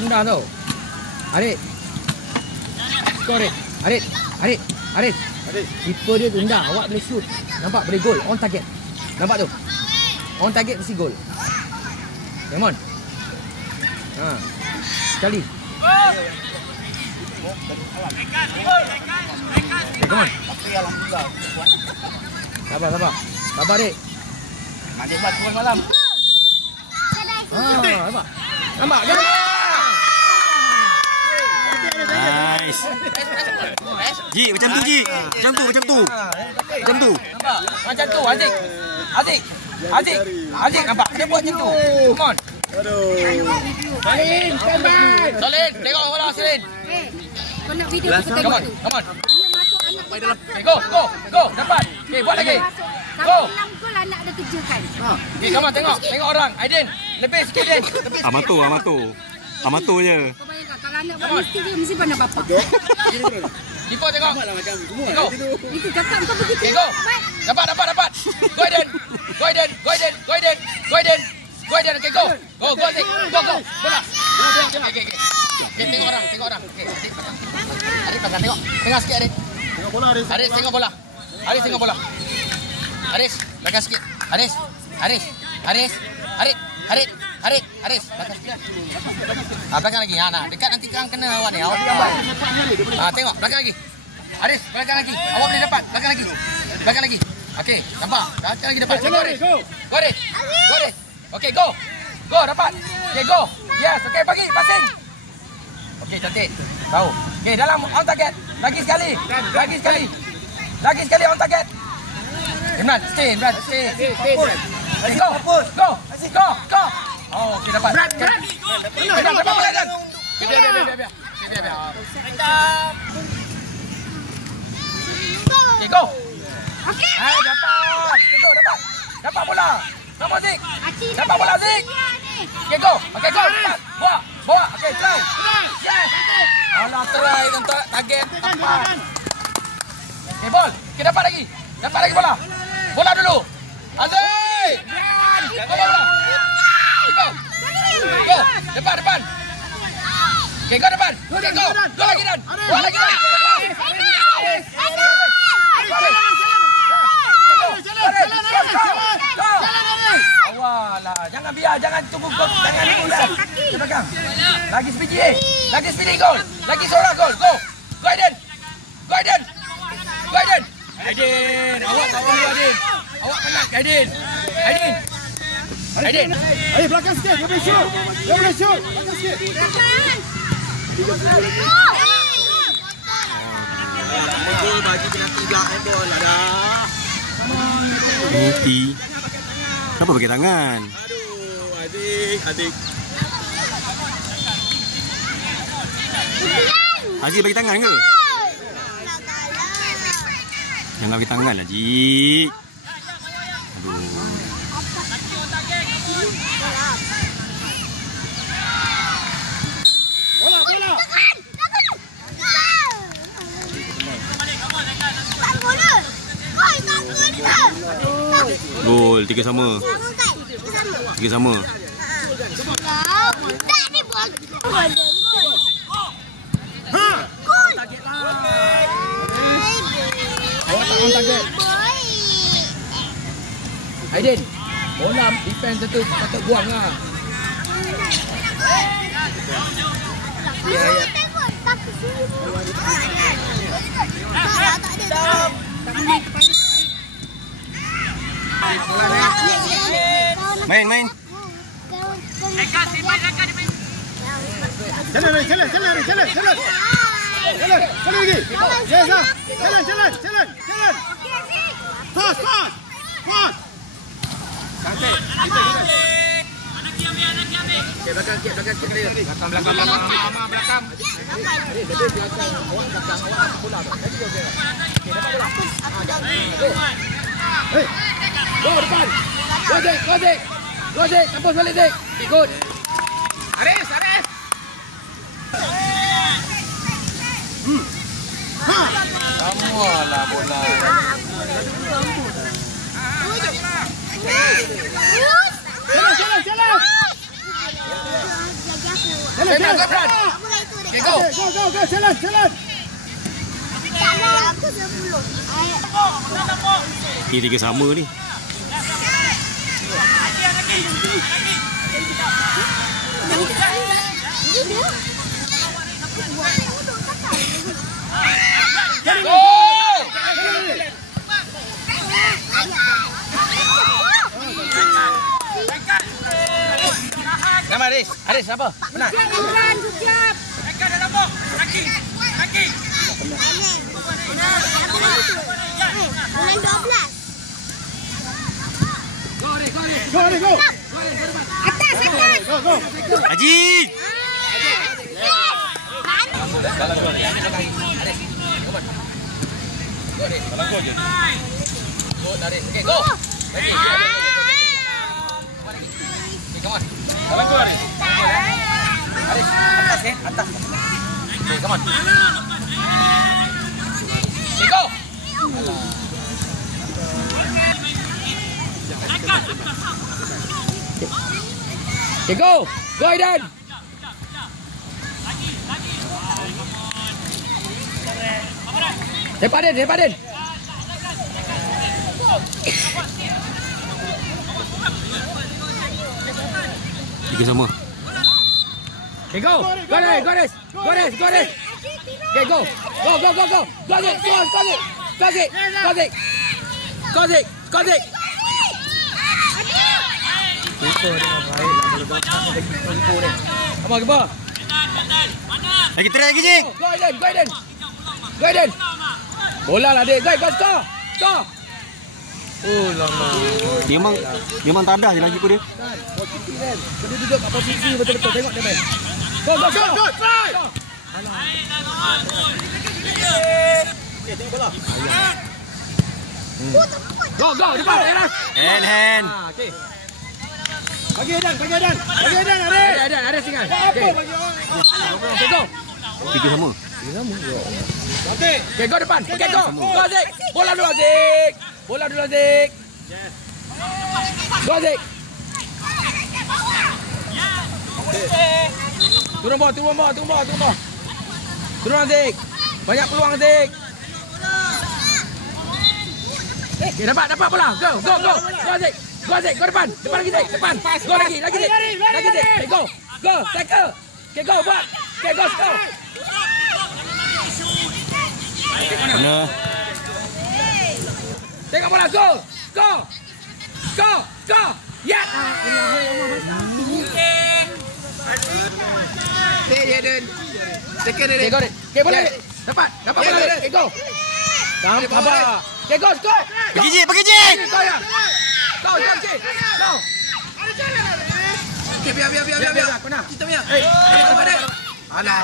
rendah tau. Arik. Skor Arik. Arik. Keeper dia rendah. Awak boleh shoot. Nampak boleh gol. On target. Nampak tu? On target mesti gol. Come on. Sekali. Come on. Sabar. Sabar Arik. Mandi buat malam. Nampak? Nice. Ji, macam tu Ji. Macam tu. Nampak? Macam tu Azik nampak? Dia buat macam tu. Come on. Salin, standby. Salin, tengok bola Salin. Kau nak video kita tengok tu. Come on. Dia masuk anak dia dapat. Okay, go. Dapat. Okay, buat lagi. Go. Kalau 6 gol anak ada kerjakan. Okay, come on, tengok orang. Aiden, lebih sikit Aiden. Amatur je. Kau bayangkan kalau anak buat mesti dia mesti pandang bapak. Kipas tengok. Go. Itu cakap kau begitu. Okay, go. Dapat. Go Aiden. Okay, go. Go Azik. Go. Bola. Okay. Okay, tengok orang. Okay, Adik pegang tengok. Tengok sikit Adik. Tengok bola Aris. Aris tengok bola. Aris, belakang sikit. Aris. Belakang sikit. Belakang lagi. Nak dekat nanti kang kena awak ni. Awak dapat. Tengok belakang lagi. Aris, belakang lagi. Awak boleh dapat. Belakang lagi. Okey, nampak? Belakang lagi dapat. Go Aris. Okey, go. Go dapat. Okey, go. Yes, okey bagi passing. Okey, cantik. Tahu. Okey, dalam on target. Lagi sekali on target. Imran, stay. Let's go. Oh, okey dapat. Berat. Biar. Okey, go. Okey. Dapat. Okey, go, dapat. Dapat bola. Nama Zik. Dapat bola Zik. Okey, go. Bawa. Okey, try. Yes. Alah, try untuk target tepat. Okay, ball. Okay, dapat lagi bola. Bola dulu. Aziz. Bola. Go. Depan. Okay, go depan. Okay, go. Go lagi Dan. Awalah, jangan tunggu gol. Jangan belakang. Lagi speedy gol. Lagi seorang gol. Go Aiden. Aiden, awak tak perlu Aiden. Awak penat Aiden. Ayo belakang sikit, kau boleh shoot. Belakang sikit. Gol bagi penalti belakang handball lah dah. Penalti. Kenapa pakai tangan? Aduh, adik. Aziz bagi tangan ke? Jangan bagi tangan lah, Ji. Aduh. Bola. Gol, 3 sama. On target. Aiden, bola defense tu patut buang lah. Main. Jalan lagi. Jalan. Pass. Cantik. Okey, belakang sikit dia. Belakang. Awak dapat bola. Okey, dapat bola. Hei. Go depan. Go Zik. Kampus balik Zik. Good. Aris. Samualah bola. Jalan. Cepat Fran. Okay, go. Go. Jalan. Aku 10. Ini tiga sama ni. Go. Nama Aris. Aris apa? Menang. Fran, jujur. Bulan 12. Go. Atas. Go. Haji. Dalam gol. Aris. Come on. Go Aris. Dalam gol je. Go Aris. Okay, go. Okay, come on. Dalam gol Aris. Aris, atas ya, atas. Okay, come on. Okay, go. Okay, go. Go Aidan. Depan. Tiga sama. Okay, go. Go Aris. Okay, go. Go. Come on. Lagi try lagi, Jik. Go Aiden. Bola lah dia. Go. Score. Oh lama. Dia memang tak ada je lagi pun dia. Dia duduk kat posisi betul-betul. Tengok dia main. Go. Try. Go. Depan. Hand. Okay. Bagi Aidan, Aris tinggal. Okay. Okay, go. Tiga sama. Okay, go depan. Okay, go. Go Azik. Bola dulu Azik. Go Azik. Turun bawah. Turun Azik. Banyak peluang Azik. Okay, dapat bola. Go Azik. Go depan lagi Zik. Go lagi Zik. Okay, go. Tackle. Okay, go buat. Okay, go score. Mana? Tengok bola, go. Ya. Okay, go. Okay, boleh. Dapat bola. Okay, go. Sabar. Okay, go score. Pergi, Jik. Go ya. Go. Okay, biar. Kita punya. Alah.